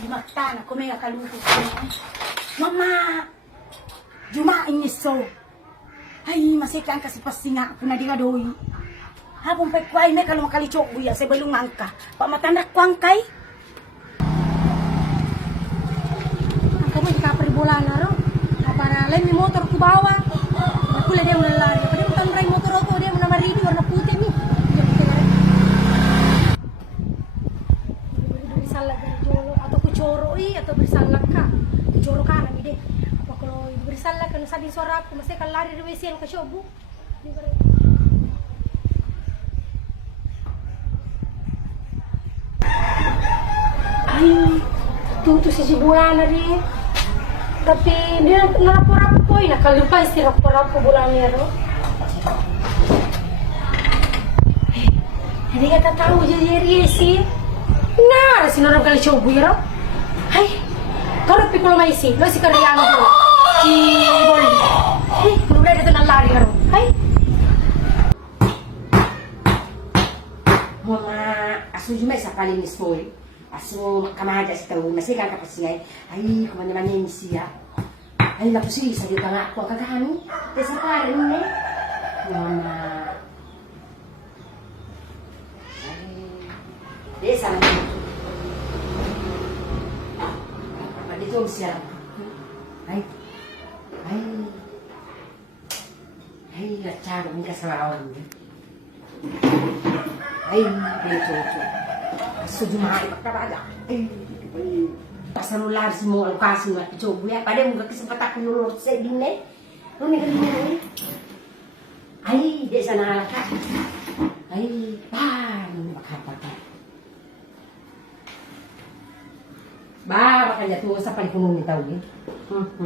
di magtana ko may kaluto ko. Mama, jumain ni so. Ay, masikan kasi pasinga ko na di ka doy. Habang pa kway may kalong makalichok buya sa balungan ka. Pamatanak ko ang kay. Ang kamo di ka peribola na ro. Para lain may motor ko bawa. Nakula dia mo lari. Pada mo tanray motor ko dia mo na marini warna putih ni. Bersalah dari jolo atau kucoro atau bersalah ka. Kucoro ka na ide. Apa kalau bersalah kan sabi suara aku masih kan lari dari WC ka shobu. Ay, tuto si bulan na rin. Tapi dia napor-napor nakalupay si rapor-rapor bulan niya ro. Hindi ka tatawa dyan sih. Nah, sinurang kali show buiro. Ay, kalau pikul may si, lo si Karyano ko. Si Bolly. Ay, nulay na ito ng lari ka ro. Ay. Mama, aso jumay sa kalinis mo eh. Aso kamahaja si tawag, masikan ka pa siya. Ay, kumanya-manya siya. Ay, naku siya, sa dito nga ako kagano. Desa pa rin eh. Mama. Ay, desa lang dito. Dito siya. Ay, ay. Ay, gatsago, hindi ka sa lawan. Ay, dito. So jumahay pagkaraga. Ay, pasanular si mo ang kaso nga ito buya. Pada mo kakisempatan ko nulot sa dinne. Rumi ka dinne. Ay, di sana ka. Ay, pan makapata. Ba, makanya tuwa sa palikunong ni tawag. Kamu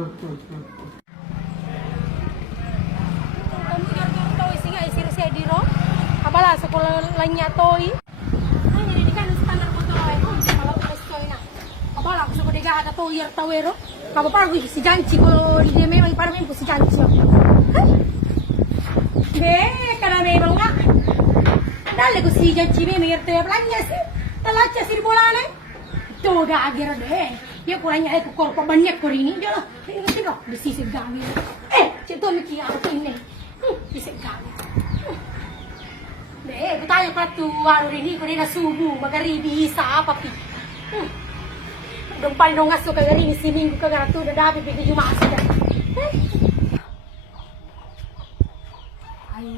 garo-garo tahu isi nga isir sa diro. Abala sa kulanya toy. Ay, hindi ka standar mo to ay. Kalau toy na. Abala ko sa kodiga ada to year tawero. Kabo para ko si janchi ko di me may para may si janchi. Be, kana may mga. Dale ko si janchi me may te planya si. Talacha si bolana. To ga agira de. Dia kurangnya ay ko korpo banyak ko rini dia lah. Tingnan di sisi gami. Cito mi ki ako ini. Sisi gami. Butanya pa tu rini ko na subu magaribi sa apa pi. Dompal dong aso kagari si minggu kagatu da dapat bigi jumaat sudah. Ay,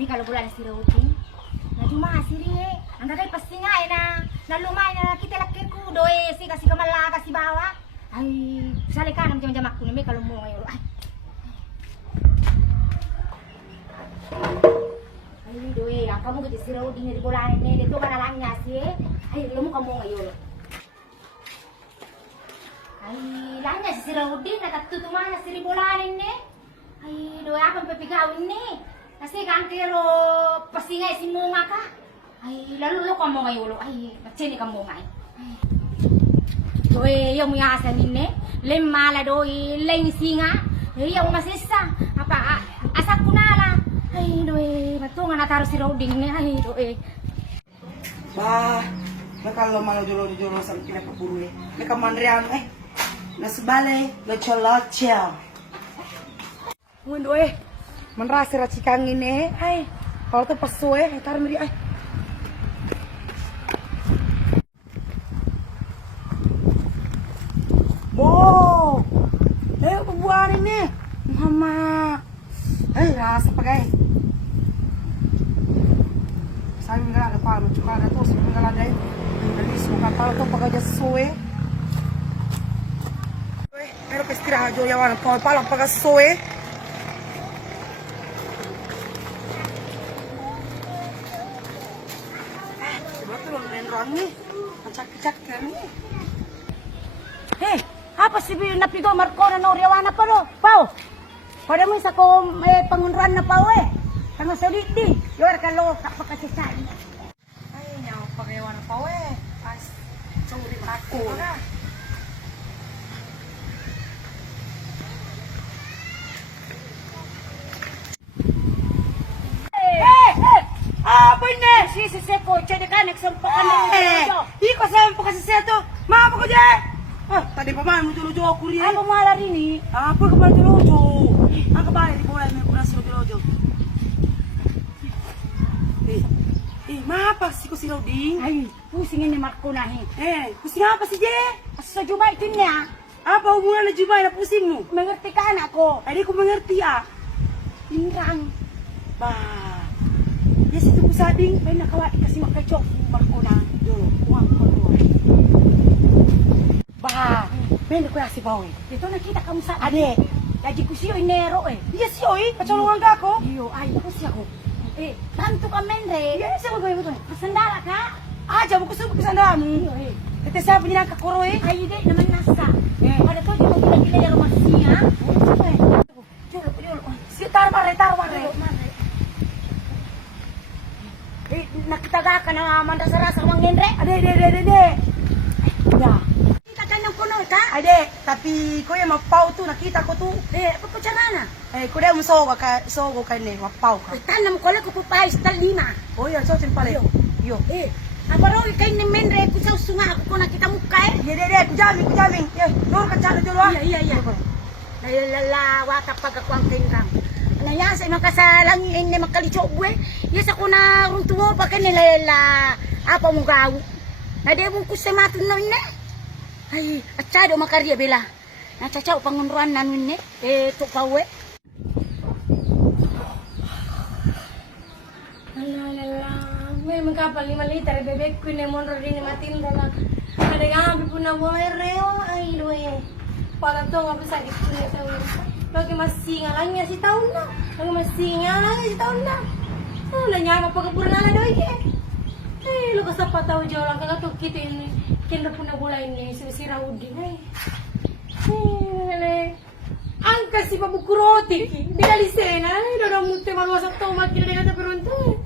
di kalau bulan si Rautin. Na jumaat si ringe. Ang dagay pasti nga na lumay na kita laki ko doy si kasi kamala kasi bawa. Ay, sali ka nam jam-jam aku ni kalau mo ngayon. Ay, doy, ang kamu gede si Rautin di bulan ni dito ka na lang niya si. Ay, lumo kamu ngayon. Ay, lanya si Raudin nakatutuma na si Ribolanin ni. Ay, doya akong papigawin ni. Kasi kangkero pasingay si Munga ka. Ay, lalulo ka mo ngayon. Ay, matsini ka mo ngay. Doy, yung mga asanin ni. Lemala doy, leng singa. Ay, yung masisa. Apa, asak ko na lang. Ay, doy, matunga nataro si Raudin ni. Ay, doy. Bah, kalau malu jolo-jolo sampai pinapapuro eh. Nakamanriano eh. Nasbale, locha-locha. Mundo manrasa racikang ini ay kalau tuh pasu tar meri ay Oh, pembuahan ini, mama. Rasa pakai. Saya nggak ada palu, cuma ada tuh, nggak ada. Jadi semua tahu tuh pakai sesuai. Pero que estira yo ya van con el palo para soe. Betul menrang nih. Cak-cak kan nih. Hey, apa sih napigo Marco na noriawana pa do? Pau. Pada mo sa ko pangunruan na pau Tanga soliti. Yor ka lo sa pakasisay. Ay, nyaw parewan pa Pas sorry aku. Apa ini? si seko cede kan eksempakan Iko sampo kasi seto. Mapa ko je. Ah, tadi pa man mo tulojo ako rin. Apa malah ini? Apa ka ba tulojo? Ang kabay di bola mo kuna sino tulojo. Mapa si ko sino ding? Ay, pusing ini Marco na Pusing apa si je? Sa Jubay itu niya. Apa hubungan na Jubay na pusing mo? Mengerti ka anak ko. Ay, di ko mengerti ah. Inrang. Ba. Yes, itu ko sading. May nakawai kasi makachok Marco na. Dolo, kuha ko doon. Bah, may nakuha si Bawi. Ito nakita ka mo sa ade. Gaji ko siyo inero Yes, yoy. Kaculungan ka ako. Iyo, ay, ako siya ko. Tanto ka men Yes, ako gawin ko. Masandara ka. Diyan mo ko sa sandaan mo. Iyo, Ito sabi niya ang kakuro eh. Ay, hindi naman nasa. Ada to, di mo gila-gila yung masiya. Sige, taro mare. Nakitaga ka na mandasara sa mga Henry. Ade. Ya. Kita ka ng kuno ka? Ade, tapi ko yung mapau tu, nakita ko tu. Apa po na? Ko dahil mo sogo ka ni, mapau ka. Tanam ko lang ko pupayos talima. Oh, yan, so pala. Yo. Abaro kay ni Menre ko sa sunga ako nakita mo kay. Dede, kujaming. Nur ka chalo dulu ah. Iya. Nalalawa kapag ako ang tingkang. Naya sa mga kasalang ini makalicho gue. Yes ako na runtuo pa kay nilala apa mo gaw. Nade mo ko sa matun na ine. Ay, atado makarya bela. Nachachaw pangunruan nanon ne. To pawe. May magkapal 5 liter, bebek ko ni Monro din ni matinda na. Ada nga po na buhay reo, ay doy. Para to nga sa dito ni tawo. Lagi masinga lang niya si taon na. Si taon na. Wala niya mapagapura na doy ke. Lukas sa pataw jo lang kaga to kito ini. Kendo po na bulay ni si Raudi ay. Ang kasi pabukuroti. Di kalisena, dodong mutte maluwas at tomat kina dengan taperunto.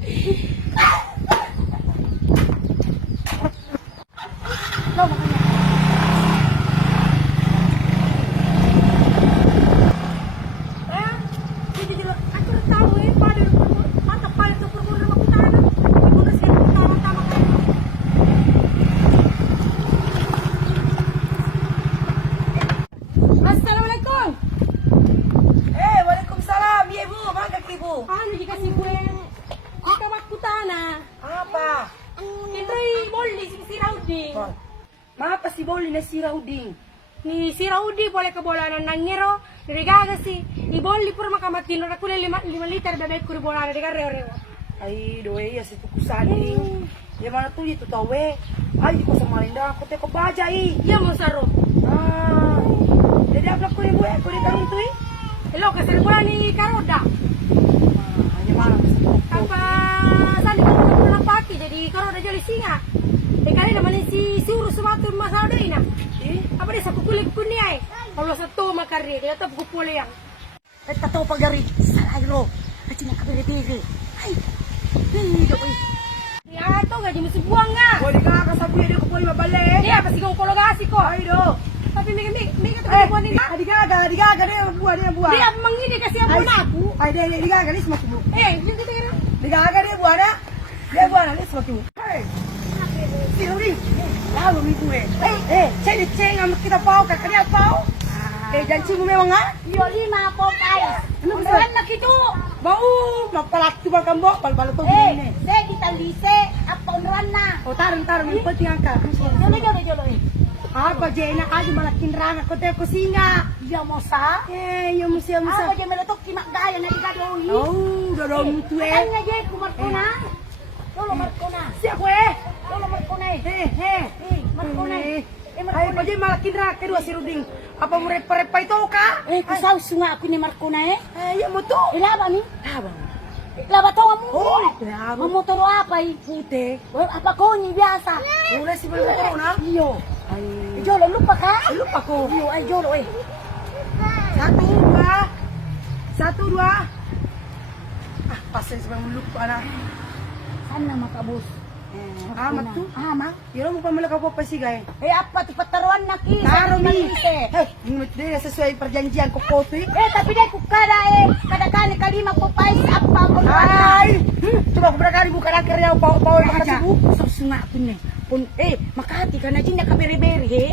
Waalaikumsalam, ya ibu, makan ibu. Ano di kasi gue? Kita makutana. Apa? Ito'y bolli si Raudi. Mapa si Boli na si Rauding. Ni si Raudi boleh kebolanan nangero. Rigaga si i bolli pur makamatino na kule 5 liter bebek kuri bolana diga reo. Ay, doy, ya si tukusading. Ya mana tu itu tawe. Ay, di ko sa marinda ako te ko baja Iya mo saro. Jadi apa ko ni bu? Ko di tanong tu Hello kasi bola ni Karoda. Hanya mana? Apa sandi ko na paki jadi Karoda jali singa. Kali naman si urus sumatun masalah na. Apa dia sa kukulik kuni ay. Kalau satu makarri dia tak kukule yang. Tato pagari. Salayro. Kasi nakabili-bili. Ay. Bido eh. Ya to gaji mesti buang nga. Ko di ka kasabuya di ko po mabalik. Iya pasti kau kologasi ko. Ay do. Tapi mi ka buang ni. Di gaga dia buah. Dia mangini kasi ang buwan ako. Ay, di gaga ni semakin bu. Hindi kita. Di gaga dia buah na. Dia buah na ni semakin bu. Hey. Si Rauding. Lalu mi bu saya ceng am kita pau ka kanya pau. Janji mo memang ah. Yo 5 po ay. Ano gusto? Ano na kito? Bau, mapalat tu bang kambo, bal tu ni. Se kita lise apa unruan na. O taran yung penting angka. Jolo. Apa je na kaji malakin ranga ko te kusina. Ya mo sa. Yung musia Ako je meletok kimak gaya na igadohi. Oh, dorong tu Ay nga je kumarko na. Lolo marko na. Siya ko Lolo marko na. Marko na. Ay, pa je malakin ranga kedua si Rauding. Apa mo repa ito ka? Kusaw sunga ako ni marko na Ay, mo to. Ilaba ni. Habang. Ilaba to mo. Oh, claro. Mamotoro apa Pute. Apa ko ni biasa. Wala si Bal motor na. Iyo. Ay, Jolo lupa ka? lupa ko. Iyo ay jolo 1, 2. Pasal sebab lupa na. Sana makabus. Amat tuh. Amat. Ya lo muka melek apa sih guys? Apa tuh pertaruan nak ki? Taruh nih. Eh, Menurut dia sesuai perjanjian koko tuh. tapi dia kukada kada kali kalima ko pais apa ko Ay, coba berapa kali buka akhirnya pau aja. makasih bu. Susunga ko ni. Makati ka na din nakaberi-beri he.